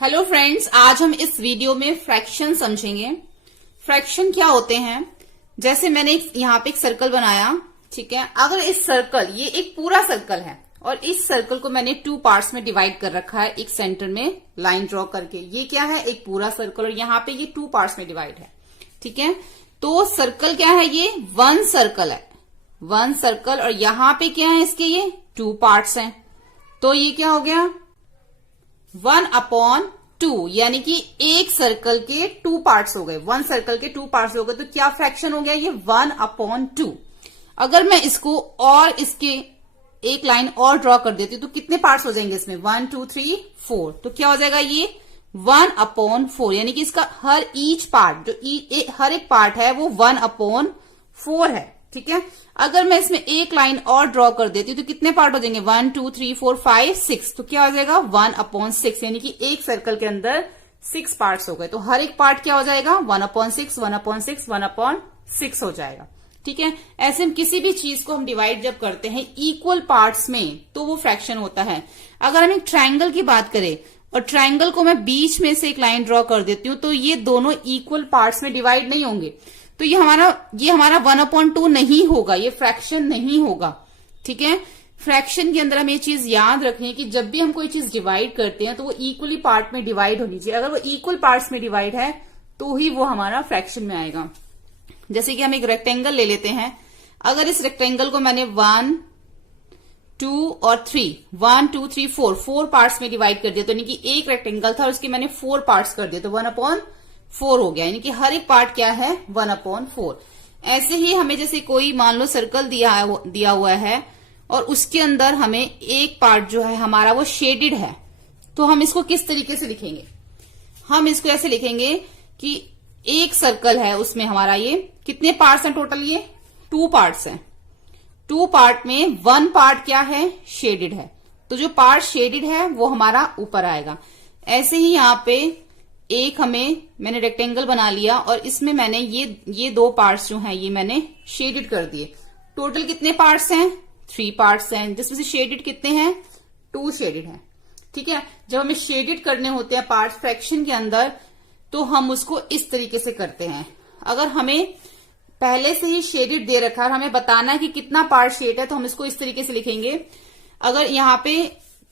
Hello friends, आज हम इस वीडियो में फ्रैक्शन समझेंगे। फ्रैक्शन क्या होते हैं? जैसे मैंने यहाँ पे एक सर्कल बनाया, ठीक है। अगर इस सर्कल, ये एक पूरा सर्कल है और इस सर्कल को मैंने टू पार्ट्स में डिवाइड कर रखा है, एक सेंटर में लाइन ड्रॉ करके। ये क्या है? एक पूरा सर्कल, और यहाँ पे ये टू पार्ट्स में डिवाइड है, ठीक है। तो सर्कल क्या है? ये वन सर्कल है, वन सर्कल। और यहाँ पे क्या है? इसके ये टू पार्ट्स हैं। तो ये क्या हो गया? 1/2, यानी कि एक सर्कल के टू पार्ट्स हो गए। वन सर्कल के टू पार्ट्स हो गए, तो क्या फ्रैक्शन हो गया? ये 1/2। अगर मैं इसको और इसके एक लाइन और ड्रॉ कर देती हूँ तो कितने पार्ट्स हो जाएंगे इसमें? 1 2 3 4। तो क्या हो जाएगा? ये 1/4, यानी कि इसका हर ईच पार्ट, जो हर एक पार्ट है वो 1/4 है, ठीक है। अगर मैं इसमें एक लाइन और ड्रॉ कर देती हूँ तो कितने पार्ट हो जाएंगे? 1 2 3 4 5 6। तो क्या हो जाएगा? 1/6, यानी कि एक सर्कल के अंदर 6 पार्ट्स हो गए। तो हर एक पार्ट क्या हो जाएगा? 1/6 1/6 1/6 हो जाएगा, ठीक है। ऐसे हम किसी भी चीज को हम डिवाइड जब करते हैं इक्वल पार्ट्स में तो वो फ्रैक्शन होता है। अगर हम एक ट्रायंगल की बात करें और ट्रायंगल को मैं बीच में से एक लाइन ड्रॉ कर देती हूँ तो ये दोनों इक्वल पार्ट्स में डिवाइड नहीं होंगे, तो ये हमारा 1/2 नहीं होगा, ये फ्रैक्शन नहीं होगा, ठीक है। फ्रैक्शन के अंदर हम ये चीज याद रखें कि जब भी हम कोई चीज डिवाइड करते हैं तो वो इक्वली पार्ट में डिवाइड होनी चाहिए। अगर वो इक्वल पार्ट्स में डिवाइड है तो ही वो हमारा फ्रैक्शन में आएगा। जैसे कि हम एक रेक्टेंगल ले लेते हैं। अगर इस रेक्टेंगल को मैंने 1 2 और 3 4 पार्ट्स में डिवाइड कर दिया, तो यानी कि एक रेक्टेंगल था और उसके मैंने 4 पार्ट्स कर दिए, तो 1/4 हो गया, यानी कि हर एक पार्ट क्या है? 1/4। ऐसे ही हमें जैसे कोई मान लो सर्कल दिया हुआ है और उसके अंदर हमें एक पार्ट जो है हमारा वो शेडेड है, तो हम इसको किस तरीके से लिखेंगे? हम इसको ऐसे लिखेंगे कि एक सर्कल है, उसमें हमारा ये कितने पार्ट्स हैं टोटल? ये 2 पार्ट्स हैं। 2 पार्ट में 1 पार्ट क्या है? शेडेड है, तो जो पार्ट शेडेड है वो हमारा ऊपर आएगा। ऐसे ही यहाँ पे एक मैंने रेक्टेंगल बना लिया और इसमें मैंने ये 2 पार्ट्स जो हैं ये मैंने शेडेड कर दिए। टोटल कितने पार्ट्स हैं? 3 पार्ट्स हैं, जिसमें से शेडेड कितने हैं? 2 शेडेड हैं, ठीक है। जब हमें शेडेड करने होते हैं पार्ट्स फ्रैक्शन के अंदर तो हम उसको इस तरीके से करते हैं। अगर हमें पहले से ही शेडेड दे रखा है और हमें बताना है कि कितना पार्ट शेड है तो हम इसको इस तरीके से लिखेंगे। अगर यहाँ पे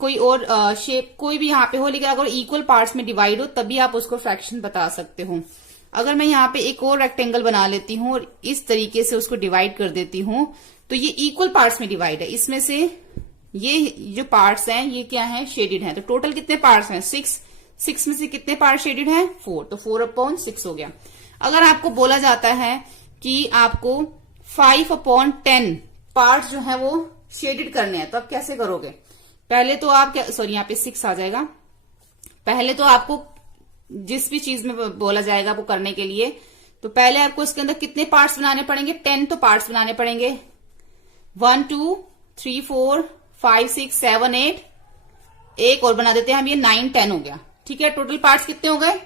कोई और शेप कोई भी यहाँ पे हो, लेकिन अगर इक्वल पार्ट्स में डिवाइड हो तभी आप उसको फ्रैक्शन बता सकते हो। अगर मैं यहाँ पे एक और रेक्टेंगल बना लेती हूँ और इस तरीके से उसको डिवाइड कर देती हूँ तो ये इक्वल पार्ट्स में डिवाइड है। इसमें से ये जो पार्ट्स हैं ये क्या है? शेडेड है। तो टोटल कितने पार्ट्स हैं? 6 में से कितने पार्ट शेडेड है? 4, तो 4/6 हो गया। अगर आपको बोला जाता है कि आपको 5/10 पार्ट्स जो है वो शेडेड करने हैं तो आप कैसे करोगे? पहले तो आप यहाँ पे 6 आ जाएगा। पहले तो आपको जिस भी चीज में बोला जाएगा वो करने के लिए, तो पहले आपको इसके अंदर कितने पार्ट्स बनाने पड़ेंगे? 10 तो पार्ट्स बनाने पड़ेंगे। 1 2 3 4 5 6 7 8, एक और बना देते हैं हम, ये 9 10 हो गया, ठीक है। टोटल पार्ट्स कितने हो गए?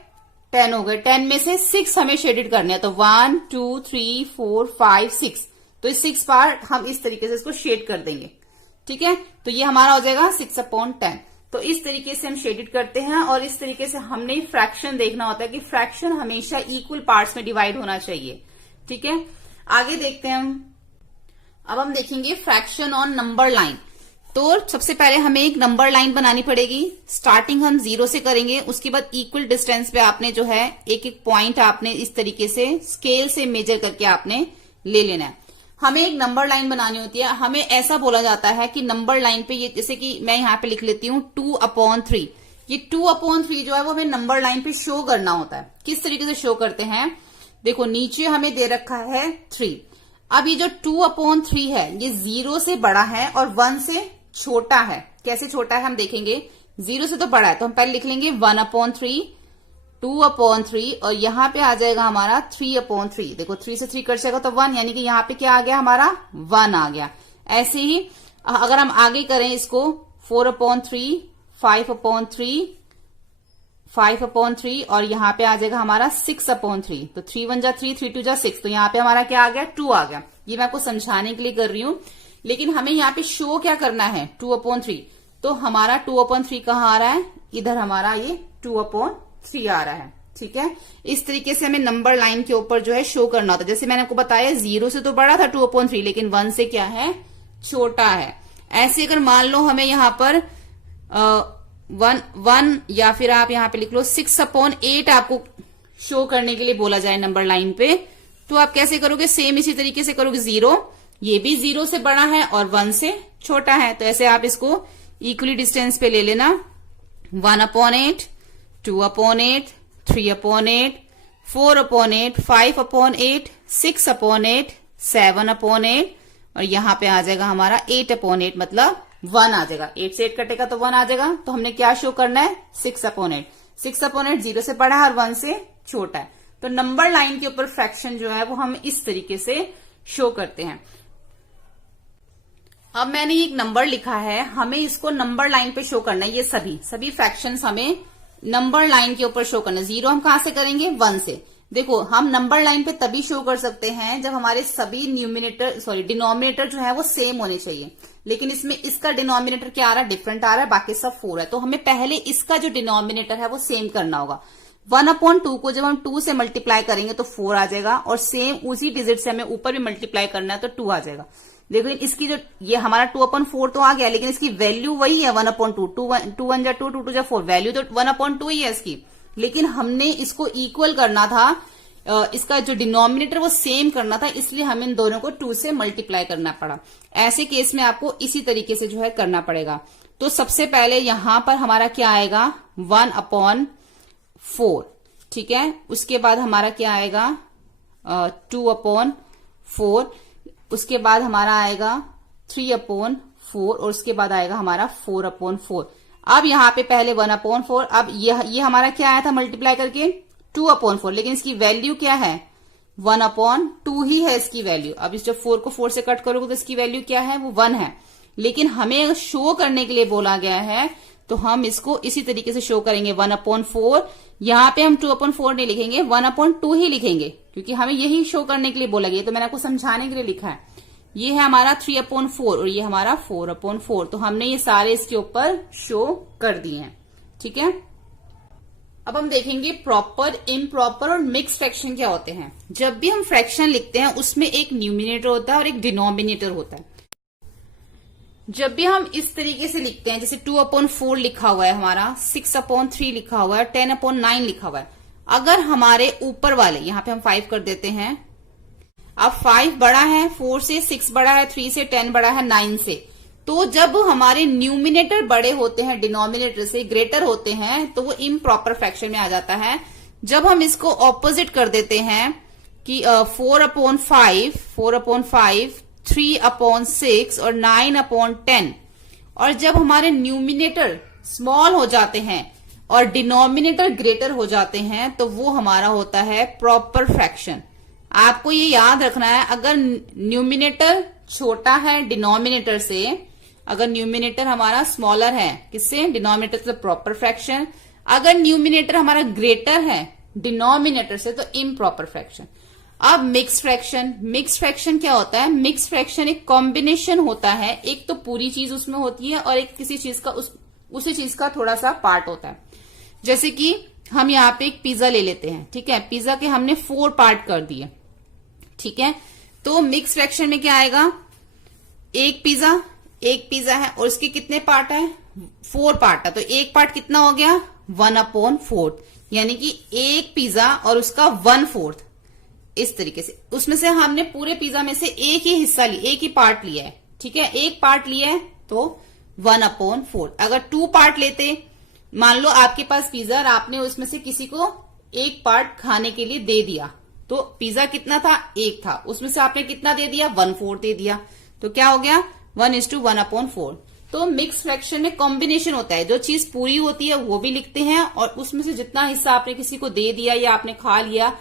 10 हो गए। 10 में से 6 हमें शेडेड करने हैं, तो 1 2 3 4 5 6, तो ये 6 पार्ट हम इस तरीके से इसको शेड कर देंगे, ठीक है। तो ये हमारा हो जाएगा 6/10। तो इस तरीके से हम शेडेड करते हैं और इस तरीके से हमने फ्रैक्शन देखना होता है कि फ्रैक्शन हमेशा इक्वल पार्ट्स में डिवाइड होना चाहिए, ठीक है। आगे देखते हैं अब हम देखेंगे फ्रैक्शन ऑन नंबर लाइन। तो सबसे पहले हमें एक नंबर लाइन बनानी पड़ेगी। स्टार्टिंग हम 0 से करेंगे, उसके बाद इक्वल डिस्टेंस पे आपने जो है एक एक पॉइंट आपने इस तरीके से स्केल से मेजर करके आपने ले लेना है। हमें एक नंबर लाइन बनानी होती है। हमें ऐसा बोला जाता है कि नंबर लाइन पे ये, जैसे कि मैं यहाँ पे लिख लेती हूँ 2/3, ये 2/3 जो है वो हमें नंबर लाइन पे शो करना होता है। किस तरीके से शो करते हैं? देखो नीचे हमें दे रखा है 3। अब ये जो 2/3 है ये 0 से बड़ा है और 1 से छोटा है। कैसे छोटा है हम देखेंगे। 0 से तो बड़ा है तो हम पहले लिख लेंगे 1/3, 2/3 और यहाँ पे आ जाएगा हमारा 3/3। देखो 3 से 3 कट जाएगा तो 1, यानी कि यहाँ पे क्या आ गया? हमारा 1 आ गया। ऐसे ही अगर हम आगे करें इसको 4/3, 5/3 और यहाँ पे आ जाएगा हमारा 6/3। तो 3 1 जा 3, 3 2 जा 6, तो यहाँ पे हमारा क्या आ गया? 2 आ गया। ये मैं आपको समझाने के लिए कर रही हूँ, लेकिन हमें यहाँ पे शो क्या करना है? 2/3। तो हमारा 2/3 कहाँ आ रहा है? इधर हमारा ये 2/3 आ रहा है। ठीक है, इस तरीके से हमें नंबर लाइन के ऊपर जो है शो करना होता है। जैसे मैंने आपको बताया 0 से तो बड़ा था 2/3, लेकिन 1 से क्या है, छोटा है। ऐसे अगर मान लो हमें यहां पर 1 या फिर आप यहां पे लिख लो 6/8 आपको शो करने के लिए बोला जाए नंबर लाइन पे, तो आप कैसे करोगे, सेम इसी तरीके से करोगे। 0 ये भी 0 से बड़ा है और 1 से छोटा है, तो ऐसे आप इसको इक्वली डिस्टेंस पे ले लेना। 1/8, 2/8, 3/8, 4/8, 5/8, 6/8, 7/8 और यहां पे आ जाएगा हमारा 8/8, मतलब 1 आ जाएगा। 8 से 8 कटेगा तो 1 आ जाएगा। तो हमने क्या शो करना है, 6/8। 6/8 0 से बड़ा है और 1 से छोटा है। तो नंबर लाइन के ऊपर फ्रैक्शन जो है वो हम इस तरीके से शो करते हैं। अब मैंने एक नंबर लिखा है, हमें इसको नंबर लाइन पे शो करना है। ये सभी फ्रैक्शंस हमें नंबर लाइन के ऊपर शो करना है। 0 हम कहां से करेंगे, 1 से। देखो हम नंबर लाइन पे तभी शो कर सकते हैं जब हमारे सभी डिनोमिनेटर जो है वो सेम होने चाहिए। लेकिन इसमें इसका डिनोमिनेटर क्या आ रहा है, डिफरेंट आ रहा है, बाकी सब 4 है। तो हमें पहले इसका जो डिनोमिनेटर है वो सेम करना होगा। 1/2 को जब हम 2 से मल्टीप्लाई करेंगे तो 4 आ जाएगा, और सेम उसी डिजिट से हमें ऊपर भी मल्टीप्लाई करना है तो 2 आ जाएगा। देखो इसकी जो ये हमारा 2/4 तो आ गया, लेकिन इसकी वैल्यू वही है 1/2। 2 1 जा 2, 2 2 जा 4, वैल्यू तो 1/2 ही है इसकी। लेकिन हमने इसको इक्वल करना था, इसका जो डिनोमिनेटर वो सेम करना था, इसलिए हमें इन दोनों को 2 से मल्टीप्लाई करना पड़ा। ऐसे केस में आपको इसी तरीके से जो है करना पड़ेगा। तो सबसे पहले यहां पर हमारा क्या आएगा, 1/4। ठीक है, उसके बाद हमारा क्या आएगा 2/4, उसके बाद हमारा आएगा 3/4 और उसके बाद आएगा हमारा 4/4। अब यहां पे पहले 1/4, अब ये हमारा क्या आया था मल्टीप्लाई करके 2/4, लेकिन इसकी वैल्यू क्या है 1/2 ही है इसकी वैल्यू। अब इस जब 4 को 4 से कट करोगे तो इसकी वैल्यू क्या है, वो 1 है। लेकिन हमें शो करने के लिए बोला गया है तो हम इसको इसी तरीके से शो करेंगे 1/4। यहां पे हम 2/4 नहीं लिखेंगे, 1/2 ही लिखेंगे, क्योंकि हमें यही शो करने के लिए बोला गया। तो मैंने आपको समझाने के लिए लिखा है। ये है हमारा 3/4 और ये हमारा 4/4। तो हमने ये सारे इसके ऊपर शो कर दिए हैं। ठीक है, अब हम देखेंगे प्रॉपर, इम्प्रॉपर और मिक्स फ्रैक्शन क्या होते हैं। जब भी हम फ्रैक्शन लिखते हैं उसमें एक न्यूमिनेटर होता है और एक डिनोमिनेटर होता है। जब भी हम इस तरीके से लिखते हैं, जैसे 2/4 लिखा हुआ है हमारा, 6/3 लिखा हुआ है, 10/9 लिखा हुआ है। अगर हमारे ऊपर वाले, यहां पे हम 5 कर देते हैं। अब 5 बड़ा है 4 से, 6 बड़ा है 3 से, 10 बड़ा है 9 से। तो जब हमारे न्यूमिनेटर बड़े होते हैं डिनोमिनेटर से, ग्रेटर होते हैं, तो वो इम्प्रॉपर फ्रैक्शन में आ जाता है। जब हम इसको ऑपोजिट कर देते हैं कि 4/5, 3/6 और 9/10, और जब हमारे न्यूमिनेटर स्मॉल हो जाते हैं और डिनोमिनेटर ग्रेटर हो जाते हैं, तो वो हमारा होता है प्रॉपर फ्रैक्शन। आपको ये याद रखना है, अगर न्यूमिनेटर छोटा है डिनोमिनेटर से, अगर न्यूमिनेटर हमारा स्मॉलर है किससे, डिनोमिनेटर से, प्रॉपर फ्रैक्शन। अगर न्यूमिनेटर हमारा ग्रेटर है डिनोमिनेटर से, तो इम्प्रॉपर फ्रैक्शन। अब मिक्स फ्रैक्शन क्या होता है, मिक्स फ्रैक्शन एक कॉम्बिनेशन होता है। एक तो पूरी चीज उसमें होती है और एक किसी चीज का उसी चीज का थोड़ा सा पार्ट होता है। जैसे कि हम यहाँ पे एक पिज्जा ले लेते हैं। ठीक है, पिज्जा के हमने 4 पार्ट कर दिए। ठीक है, तो मिक्स फ्रैक्शन में क्या आएगा, एक पिज्जा है और उसके कितने पार्ट है, 4 पार्ट है। तो एक पार्ट कितना हो गया 1/4, यानी कि एक पिज्जा और उसका 1/4। इस तरीके से उसमें से हमने पूरे पिज्जा में से एक ही हिस्सा लिया, एक ही पार्ट लिया है। ठीक है, एक पार्ट लिया है तो 1/4। अगर 2 पार्ट लेते, मान लो आपके पास पिज्जा और आपने उसमें से किसी को एक पार्ट खाने के लिए दे दिया, तो पिज्जा कितना था, एक था, उसमें से आपने कितना दे दिया 1/4 दे दिया, तो क्या हो गया 1:1/4। तो मिक्स फ्रैक्शन में कॉम्बिनेशन होता है, जो चीज पूरी होती है वो भी लिखते हैं और उसमें से जितना हिस्सा आपने किसी को दे दिया या आपने खा लिया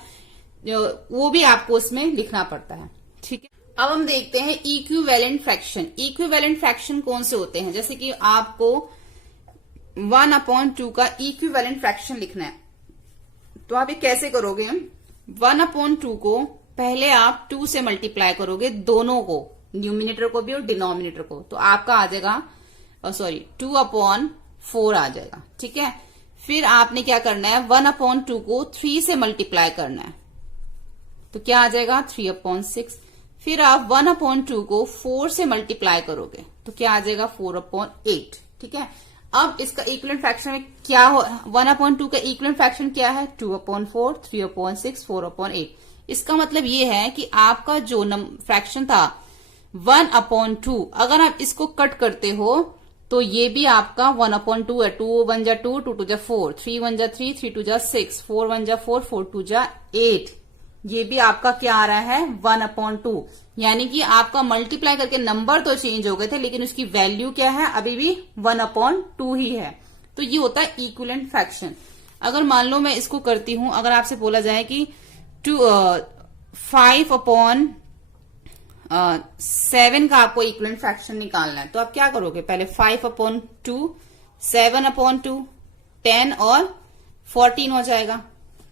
वो भी आपको उसमें लिखना पड़ता है। ठीक है, अब हम देखते हैं इक्विवेलेंट फ्रैक्शन। इक्विवेलेंट फ्रैक्शन कौन से होते हैं, जैसे कि आपको 1/2 का इक्विवेलेंट फ्रैक्शन लिखना है, तो आप ये कैसे करोगे, 1/2 को पहले आप 2 से मल्टीप्लाई करोगे, दोनों को, न्यूमिनेटर को भी और डिनोमिनेटर को, तो आपका आ जाएगा 2/4 आ जाएगा। ठीक है, फिर आपने क्या करना है, 1/2 को 3 से मल्टीप्लाई करना है, तो क्या आ जाएगा 3/6। फिर आप 1/2 को 4 से मल्टीप्लाई करोगे तो क्या आ जाएगा 4/8। ठीक है, अब इसका इक्विवेलेंट फ्रैक्शन में क्या हो, 1/2 का इक्विवेलेंट फ्रैक्शन क्या है, 2/4, 3/6, 4/8। इसका मतलब ये है कि आपका जो फ्रैक्शन था 1/2, अगर आप इसको कट करते हो तो ये भी आपका 1/2 है। 2 1 जा 2, 2 2 जा 4, 3 1 जा 3, 3 2 जा 6, 4 1 जा 4, 4 2 जा 8। ये भी आपका क्या आ रहा है 1/2, यानी कि आपका मल्टीप्लाई करके नंबर तो चेंज हो गए थे लेकिन उसकी वैल्यू क्या है, अभी भी 1/2 ही है। तो ये होता है इक्विवेलेंट फ्रैक्शन। अगर मान लो मैं इसको करती हूं, अगर आपसे बोला जाए कि 5/7 का आपको इक्विवेलेंट फ्रैक्शन निकालना है, तो आप क्या करोगे, पहले 5/2, 7/2, 10 और 14 हो जाएगा।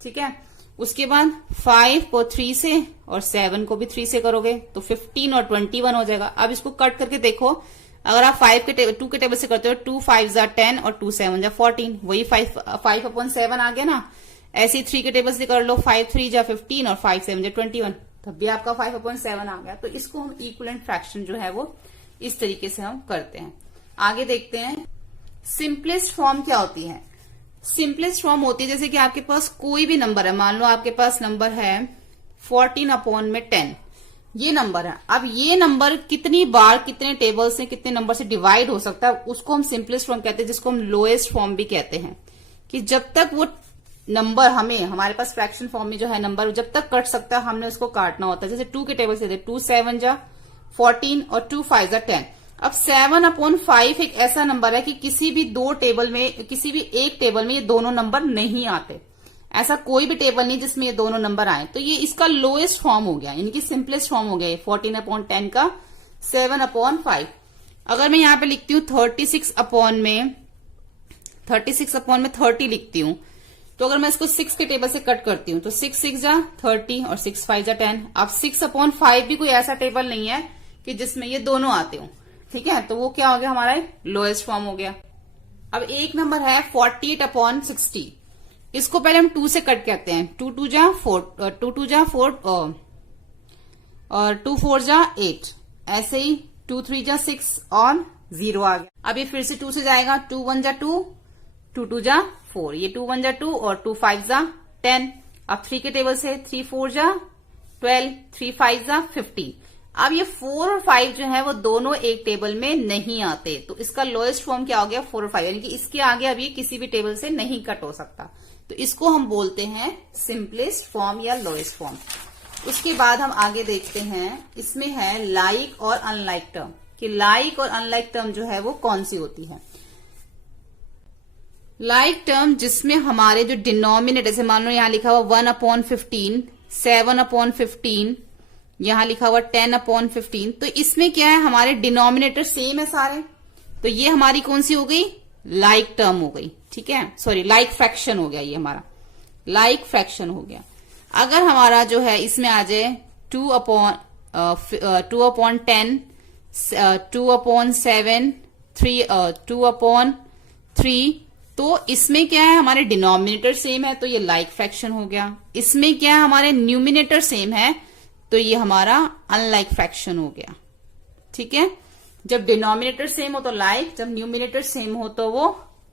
ठीक है, उसके बाद 5 को 3 से और 7 को भी 3 से करोगे तो 15 और 21 हो जाएगा। अब इसको कट करके देखो, अगर आप 2 के टेबल से करते हो, 2 5 जा 10 और 2 7 जा 14, वही 5/7 आ गया ना। ऐसे ही 3 के टेबल से कर लो, 5 3 जा 15 और 5 7 जा 21, तब भी आपका 5/7 आ गया। तो इसको हम इक्विवेलेंट फ्रैक्शन जो है वो इस तरीके से हम करते हैं। आगे देखते हैं सिंपलेस्ट फॉर्म क्या होती है। सिंपलेस्ट फॉर्म होती है जैसे कि आपके पास कोई भी नंबर है, मान लो आपके पास नंबर है 14/10, ये नंबर है। अब ये नंबर कितनी बार कितने टेबल से कितने नंबर से डिवाइड हो सकता है, उसको हम सिंपलेस्ट फॉर्म कहते हैं, जिसको हम लोएस्ट फॉर्म भी कहते हैं। कि जब तक वो नंबर हमारे पास फ्रैक्शन फॉर्म में जो है नंबर जब तक कट सकता है हमने उसको काटना होता है। जैसे 2 के टेबल से 2 7 जा 14 और 2 5 जा 10। अब 7/5 एक ऐसा नंबर है कि किसी भी एक टेबल में ये दोनों नंबर नहीं आते। ऐसा कोई भी टेबल नहीं जिसमें ये दोनों नंबर आए, तो ये इसका लोएस्ट फॉर्म हो गया, यानी कि सिंपलेस्ट फॉर्म हो गया ये 14/10 का 7/5। अगर मैं यहां पे लिखती हूँ 36/30 लिखती हूँ, तो अगर मैं इसको 6 के टेबल से कट करती हूँ तो 6 6 जा 30 और 6 5 जा 10। अब 6/5 भी कोई ऐसा टेबल नहीं है कि जिसमें ये दोनों आते हो। ठीक है, तो वो क्या हो गया, हमारा लोएस्ट फॉर्म हो गया। अब एक नंबर है 48/60, इसको पहले हम 2 से कट करते हैं। 2 2 जा 4 और 2 4 जा 8, ऐसे ही 2 3 जा 6 और 0 आ गया। अब ये फिर से 2 से जाएगा, 2 1 जा 2, 2 2 जा 4, ये 2 1 जा 2 और 2 5 जा 10। अब 3 के टेबल से 3 4 जा 12, 3 5 जा 15। अब ये 4 और 5 जो है वो दोनों एक टेबल में नहीं आते, तो इसका लोएस्ट फॉर्म क्या हो गया 4 और 5, यानी कि इसके आगे अब ये किसी भी टेबल से नहीं कट हो सकता। तो इसको हम बोलते हैं सिंपलेस्ट फॉर्म या लोएस्ट फॉर्म। उसके बाद हम आगे देखते हैं, इसमें है लाइक और अनलाइक टर्म, कि लाइक और अनलाइक टर्म जो है वो कौन सी होती है। लाइक टर्म जिसमें हमारे जो डिनोमिनेटर, जैसे मान लो यहां लिखा हुआ 1/15, 7/15, यहां लिखा हुआ 10/15, तो इसमें क्या है, हमारे डिनोमिनेटर सेम है सारे, तो ये हमारी कौन सी हो गई, लाइक टर्म हो गई। ठीक है, सॉरी लाइक फ्रैक्शन हो गया, ये हमारा लाइक फ्रैक्शन हो गया। अगर हमारा जो है इसमें आ जाए 2/10, 2/7, 2/3, तो इसमें क्या है, हमारे डिनोमिनेटर सेम है, तो ये लाइक फ्रैक्शन हो गया। इसमें क्या है, हमारे न्यूमिनेटर सेम है, तो ये हमारा अनलाइक फ्रैक्शन हो गया। ठीक है, जब डिनोमिनेटर सेम हो तो लाइक, जब न्यूमिनेटर सेम हो तो वो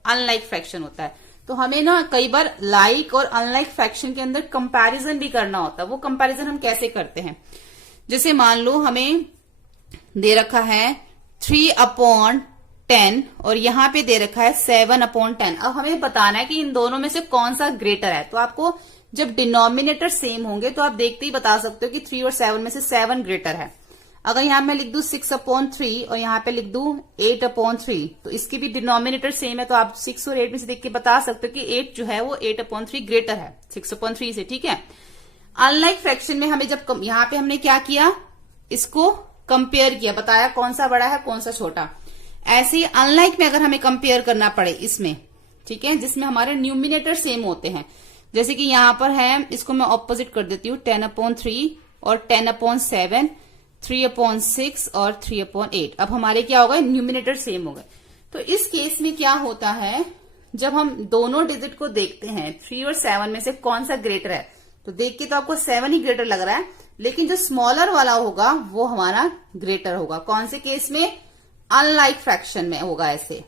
अनलाइक फ्रैक्शन होता है। तो हमें ना कई बार लाइक और अनलाइक फ्रैक्शन के अंदर कंपैरिजन भी करना होता है। वो कंपैरिजन हम कैसे करते हैं, जैसे मान लो हमें दे रखा है 3/10 और यहां पे दे रखा है 7/10। अब हमें बताना है कि इन दोनों में से कौन सा ग्रेटर है। तो आपको जब डिनोमिनेटर सेम होंगे तो आप देखते ही बता सकते हो कि 3 और 7 में से 7 ग्रेटर है। अगर यहां मैं लिख दूं 6/3 और यहां पे लिख दूं 8/3, तो इसकी भी डिनोमिनेटर सेम है, तो आप 6 और 8 में से देख के बता सकते हो कि 8 जो है वो 8/3 ग्रेटर है 6/3 से। ठीक है, अनलाइक फ्रैक्शन में हमें जब यहां पे हमने क्या किया, इसको कंपेयर किया, बताया कौन सा बड़ा है कौन सा छोटा। ऐसे ही अनलाइक में अगर हमें कंपेयर करना पड़े इसमें, ठीक है, जिसमें हमारे न्यूमिनेटर सेम होते हैं, जैसे कि यहां पर है, इसको मैं ऑपोजिट कर देती हूँ, 10/3 और 10/7, 3/6 और 3/8। अब हमारे क्या हो गए, न्यूमिनेटर सेम हो गए। तो इस केस में क्या होता है, जब हम दोनों डिजिट को देखते हैं 3 और 7 में से कौन सा ग्रेटर है, तो देख के तो आपको 7 ही ग्रेटर लग रहा है, लेकिन जो स्मॉलर वाला होगा वो हमारा ग्रेटर होगा। कौन से केस में? अनलाइक फ्रैक्शन में होगा ऐसे,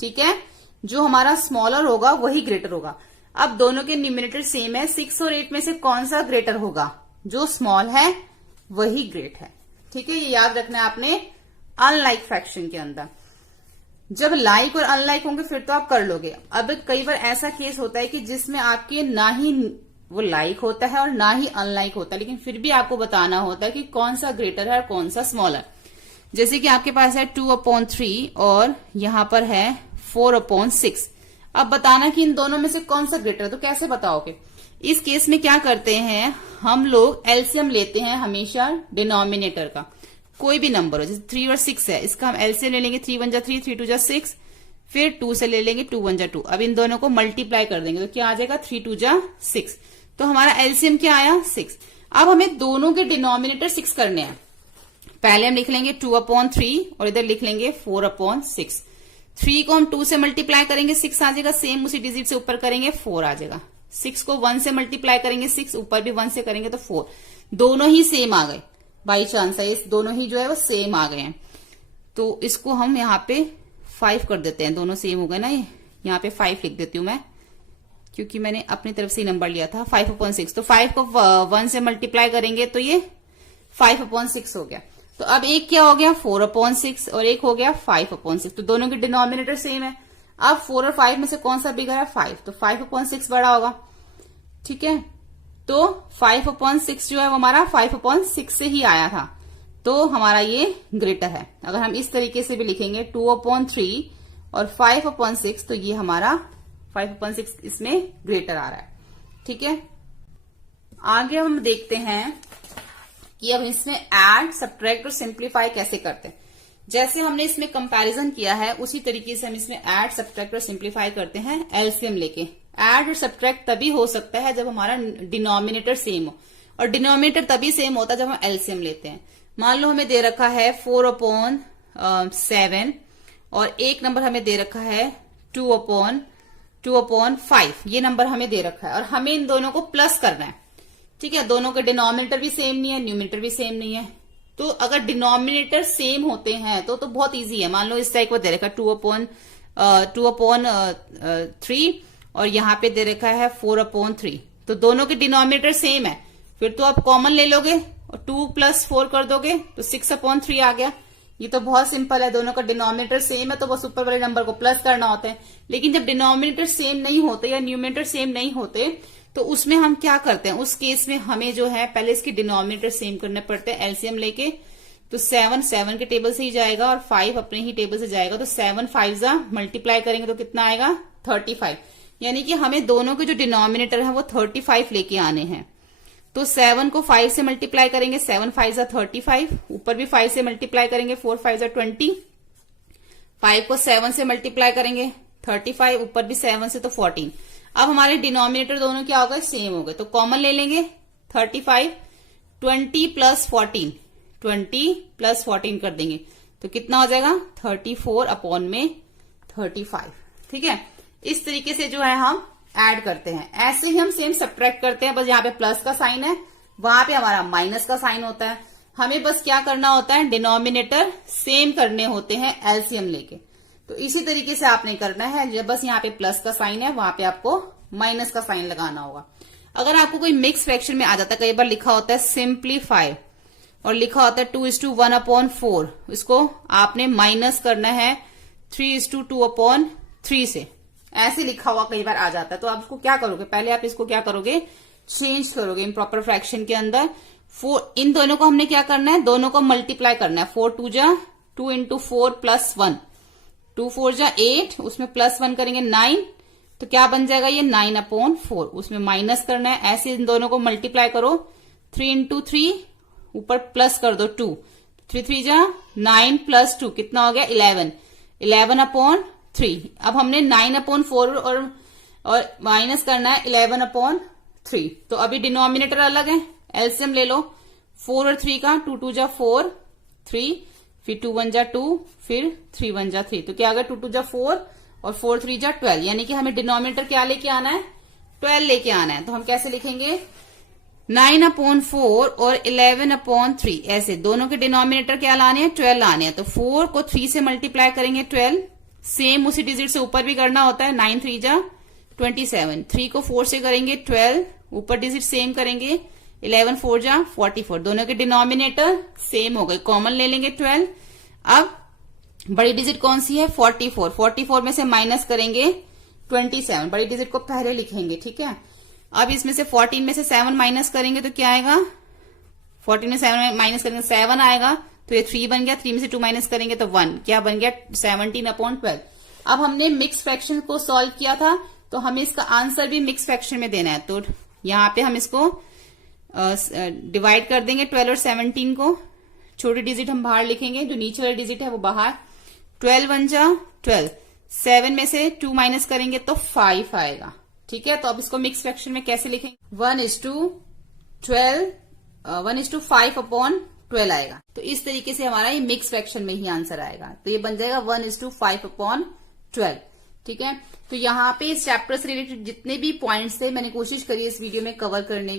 ठीक है। जो हमारा स्मॉलर होगा वही ग्रेटर होगा। अब दोनों के न्यूमिनेटर सेम है, 6 और 8 में से कौन सा ग्रेटर होगा? जो स्मॉल है वही ग्रेट है, ठीक है। ये याद रखना है आपने अनलाइक फ्रैक्शन के अंदर। जब लाइक और अनलाइक होंगे फिर तो आप कर लोगे। अब कई बार ऐसा केस होता है कि जिसमें आपके ना ही वो लाइक होता है और ना ही अनलाइक होता है, लेकिन फिर भी आपको बताना होता है कि कौन सा ग्रेटर है और कौन सा स्मॉलर। जैसे कि आपके पास है 2/3 और यहां पर है 4/6। अब बताना कि इन दोनों में से कौन सा ग्रेटर है, तो कैसे बताओगे? इस केस में क्या करते हैं हम लोग, एलसीएम लेते हैं हमेशा डिनोमिनेटर का। कोई भी नंबर हो, जैसे 3 और 6 है, इसका हम एलसीएम ले लेंगे, 3 1 जा 3, 3 2 जा 6, फिर 2 से ले लेंगे, 2 1 जा 2। अब इन दोनों को मल्टीप्लाई कर देंगे तो क्या आ जाएगा? 3 2 जा 6। तो हमारा एलसीएम क्या आया? 6। अब हमें दोनों के डिनोमिनेटर 6 करने हैं। पहले हम लिख लेंगे 2/3 और इधर लिख लेंगे 4/6। 3 को हम 2 से मल्टीप्लाई करेंगे 6 आ जाएगा, सेम उसी डिजिट से ऊपर करेंगे 4 आ जाएगा। 6 को 1 से मल्टीप्लाई करेंगे 6, ऊपर भी 1 से करेंगे तो 4। दोनों ही सेम आ गए, बाई चांस है, इस दोनों ही जो है वो सेम आ गए हैं। तो इसको हम यहाँ पे 5 कर देते हैं, दोनों सेम हो गए ना। ये यहाँ पे 5 लिख देती हूँ मैं, क्योंकि मैंने अपनी तरफ से ही नंबर लिया था। 5/6, तो 5 को 1 से मल्टीप्लाई करेंगे तो ये 5/6 हो गया। तो अब एक क्या हो गया? 4/6 और एक हो गया 5/6। तो दोनों के डिनोमिनेटर सेम है। अब 4 और 5 में से कौन सा बिगर है? 5, तो 5/6 बड़ा होगा, ठीक है। तो 5/6 जो है वो हमारा 5/6 से ही आया था, तो हमारा ये ग्रेटर है। अगर हम इस तरीके से भी लिखेंगे 2/3 और 5/6, तो ये हमारा 5/6 इसमें ग्रेटर आ रहा है, ठीक है। आगे हम देखते हैं कि अब इसमें ऐड, सब्ट्रैक्ट और सिंप्लीफाई कैसे करते हैं। जैसे हमने इसमें कंपैरिजन किया है उसी तरीके से हम इसमें ऐड, सब्ट्रैक्ट और सिंप्लीफाई करते हैं एलसीएम लेके। ऐड और सब्ट्रैक्ट तभी हो सकता है जब हमारा डिनोमिनेटर सेम हो, और डिनोमिनेटर तभी सेम होता है जब हम एलसीएम लेते हैं। मान लो हमें दे रखा है 4/7 और एक नंबर हमें दे रखा है 2/5। ये नंबर हमें दे रखा है और हमें इन दोनों को प्लस करना है, ठीक है। दोनों के डिनोमिनेटर भी सेम नहीं है, न्यूमिनेटर भी सेम नहीं है। तो अगर डिनोमिनेटर सेम होते हैं तो बहुत इजी है। मान लो इस टाइप को दे रखा है 2/3 और यहाँ पे दे रखा है 4/3, तो दोनों के डिनोमिनेटर सेम है, फिर तो आप कॉमन ले लोगे और 2 + 4 कर दोगे तो 6/3 आ गया। ये तो बहुत सिंपल है, दोनों का डिनोमिनेटर सेम है तो बस ऊपर वाले नंबर को प्लस करना होता है। लेकिन जब डिनोमिनेटर सेम नहीं होते या न्यूमिनेटर सेम नहीं होते तो उसमें हम क्या करते हैं? उस केस में हमें जो है पहले इसके डिनोमिनेटर सेम करने पड़ते हैं एलसीएम लेके। तो 7 के टेबल से ही जाएगा और 5 अपने ही टेबल से जाएगा, तो 7 5 मल्टीप्लाई करेंगे तो कितना आएगा? 35। यानी कि हमें दोनों के जो डिनोमिनेटर है वो 35 लेके आने हैं। तो 7 को 5 से मल्टीप्लाई करेंगे, 7 5 35, ऊपर भी 5 से मल्टीप्लाई करेंगे, 4 5 20। 5 को 7 से मल्टीप्लाई करेंगे 35, ऊपर भी 7 से तो 14। अब हमारे डिनोमिनेटर दोनों क्या हो गए? सेम हो गए, तो कॉमन ले लेंगे 35, 20 + 14, 20 + 14 कर देंगे तो कितना हो जाएगा? 34/35, ठीक है। इस तरीके से जो है हम ऐड करते हैं। ऐसे ही हम सेम सब्ट्रैक्ट करते हैं, बस यहाँ पे प्लस का साइन है, वहां पे हमारा माइनस का साइन होता है। हमें बस क्या करना होता है? डिनोमिनेटर सेम करने होते हैं एलसीएम लेके। तो इसी तरीके से आपने करना है, जब बस यहाँ पे प्लस का साइन है वहां पे आपको माइनस का साइन लगाना होगा। अगर आपको कोई मिक्स फ्रैक्शन में आ जाता है, कई बार लिखा होता है सिंप्लीफाई और लिखा होता है 2:1/4, इसको आपने माइनस करना है 3:2/3 से, ऐसे लिखा हुआ कई बार आ जाता है। तो आप इसको क्या करोगे? पहले आप इसको क्या करोगे? चेंज करोगे इम्प्रॉपर फ्रैक्शन के अंदर। इन दोनों को हमने क्या करना है? दोनों को मल्टीप्लाई करना है। 4 2 जा 2 × 4 + 1, 2 4 जा 8, उसमें +1 करेंगे 9, तो क्या बन जाएगा? ये 9/4, उसमें माइनस करना है। ऐसे इन दोनों को मल्टीप्लाई करो, 3 × 3, ऊपर प्लस कर दो 2, 3 3 जा 9 + 2 कितना हो गया? 11, 11/3। अब हमने 9/4 और माइनस करना है 11/3। तो अभी डिनोमिनेटर अलग है, एलसीएम ले लो 4 और 3 का, 2 2 जा 4, 3, फिर 2 1 जा 2, फिर 3 1 जा 3, तो क्या आ गया? 2 2 जा 4 और 4 3 जा 12, यानी कि हमें डिनोमिनेटर क्या लेके आना है, 12 लेके आना है। तो हम कैसे लिखेंगे, 9/4 और 11/3, ऐसे दोनों के डिनोमिनेटर क्या लाने हैं, 12 लाने हैं। तो 4 को 3 से मल्टीप्लाई करेंगे 12, सेम उसी डिजिट से ऊपर भी करना होता है, 9 3 जा 27, 3 को 4 से करेंगे 12, ऊपर डिजिट सेम करेंगे, 11 4 जा 44, दोनों के डिनोमिनेटर सेम हो गए, कॉमन ले लेंगे 12। अब बड़ी डिजिट कौन सी है, 44, 44 में से माइनस करेंगे 27, बड़ी डिजिट को पहले लिखेंगे, ठीक है। अब इसमें से 14 में से 7 माइनस करेंगे तो क्या आएगा, 14 में 7 माइनस करेंगे 7 आएगा, तो ये 3 बन गया, 3 में से 2 माइनस करेंगे तो 1, क्या बन गया, 17/12। अब हमने मिक्स फ्रैक्शन को सॉल्व किया था, तो हमें इसका आंसर भी मिक्स फ्रैक्शन में देना है। तो यहाँ पे हम इसको डिवाइड कर देंगे 12 और 17 को, छोटी डिजिट हम बाहर लिखेंगे, जो नीचे वाली डिजिट है वो बाहर, 12 1 जा 12, 7 में से 2 माइनस करेंगे तो 5 आएगा, ठीक है। तो अब इसको मिक्स फ्रैक्शन में कैसे लिखेंगे, 1:5/12 आएगा। तो इस तरीके से हमारा ये मिक्स फ्रैक्शन में ही आंसर आएगा। तो ये बन जाएगा 1:5/12, ठीक है। तो यहाँ पे इस चैप्टर से रिलेटेड जितने भी पॉइंट्स थे मैंने कोशिश करी इस वीडियो में कवर करने